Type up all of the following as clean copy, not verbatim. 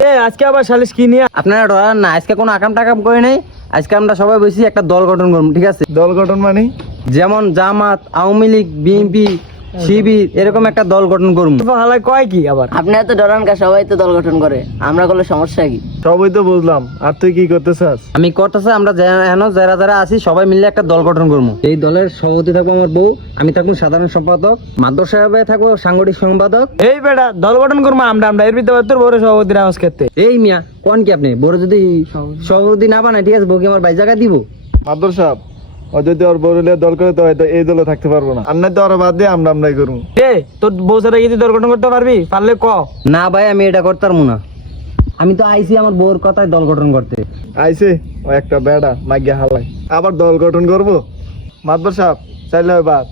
আজকে আবার সালিশ কি নিয়ে? আপনারা ডরান না, আজকে কোনো আকাম টাকাম করে নাই। আজকে আমরা সবাই বসি একটা দল গঠন করবো, ঠিক আছে? দল গঠন মানে? যেমন জামাত, আওয়ামী লীগ, বিএনপি, শিবির, এরকম একটা দল গঠন করবো। হালাই কয় কি আবার? আপনারা তো ডরান কা, সবাই তো দল গঠন করে, আমরা করলে সমস্যা কি? সবই তো বুঝলাম, আর তুই কি করতে চাস? আমি করতেছি আমরা যারা যারা আছি সবাই মিলে একটা দল গঠন করবো। এই দলের সভাপতি থাকবো আমার বউ, আমি থাকবো সাধারণ সম্পাদক, মাদ্রাসা সাহেব থাকবো সাংগঠনিক সম্পাদক। এই বেটা দল গঠন করবো আমরা এর ভিতরে তোর বড় সভাপতির আওয়াজ খেতে। এই মিয়া কোন কি আপনি বড় যদি সভাপতি না বানায়, ঠিক আছে, বউকে আমার ভাই জায়গা দিব। মাদর সাহেব, ও যদি ওর বড়লিয়া দল করে তো হয়তো এই দলে থাকতে পারবো না। আর নাই তো ওরা বাদ দিয়ে আমরাই করবো। তোর বউ ছাড়া কি তুই দল গঠন করতে পারবি? পারলে ক। না ভাই, আমি এটা করতে পারবো না। আমি তো আইছি আমার বউর কথায় দল গঠন করতে। আইছে ও একটা বেড়া মাইয়া হালাই, আবার দল গঠন করবো? মাদর সাহেব চাইলে হয় বাদ,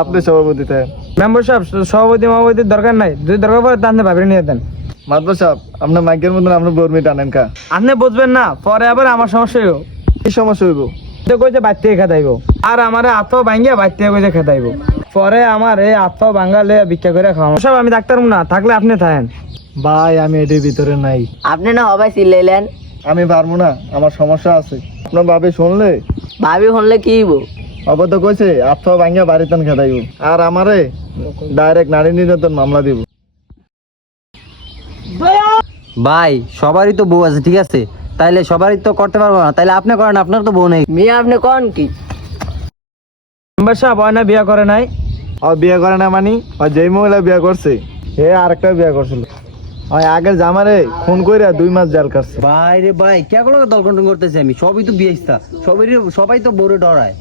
আপনি সভাপতি থাকেন। মেম্বার সাহেব, সভাপতির দরকার নাই, যদি দরকার পড়ে তাহলে ভাবি নিয়ে দেন। মাদর সাহেব, আপনার মাইকের মতন আপনার বর্মি টানেন কা? আপনি বুঝবেন না, পরে আবার আমার সমস্যা হইব। কি সমস্যা হইব? কইছে বাইর থেকে খেতাইব, আর আমারে আত্মাও ভাঙ্গিয়া বাইর থেকে কইছে খেতাইব। পরে আমার এই আত্মাও ভাঙ্গালে ভিক্ষা করে খাওয়া। সব আমি ডাক্তার না, থাকলে আপনি থাকেন। ভাই আমি এটির ভিতরে নাই। আপনি না হবাই চিল্লাইলেন। আমি পারবো না, আমার সমস্যা আছে। আপনার ভাবি শুনলে? ভাবি শুনলে কি হইব? অবত কইছে আত্মাও ভাঙ্গিয়া বাড়িতে খেতাইব, আর আমারে ডাইরেক্ট নারী নির্যাতন মামলা দিব। ভাই সবারই তো বউ আছে, ঠিক আছে, তাইলে সবারই তো করতে পারবো না, তাইলে আপনি করেন, আপনার তো বউ নেই। মিয়া আপনি কোন কি? মেম্বার সাহেব হয় না বিয়া করে নাই? ও বিয়ে করে না মানি? ও যেই মহিলা বিয়া করছে হে আরেকটা বিয়া করছিল। ওই আগের জামারে খুন কইরা 2 মাস জেল কাটছে। ভাই রে ভাই, কে দল গঠন করতেছি আমি? সবই তো বিয়েস্তা, সবাই তো বউরে ডরায়।